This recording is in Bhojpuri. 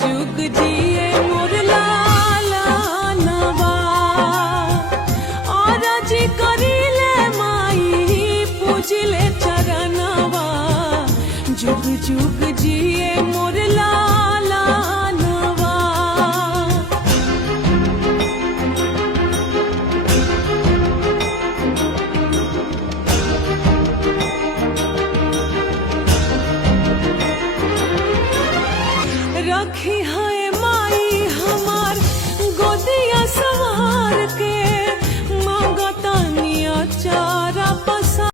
जुग जिए मोर लालनवा और जी करिले माई पूजिले चरणवा जुग जुग जिए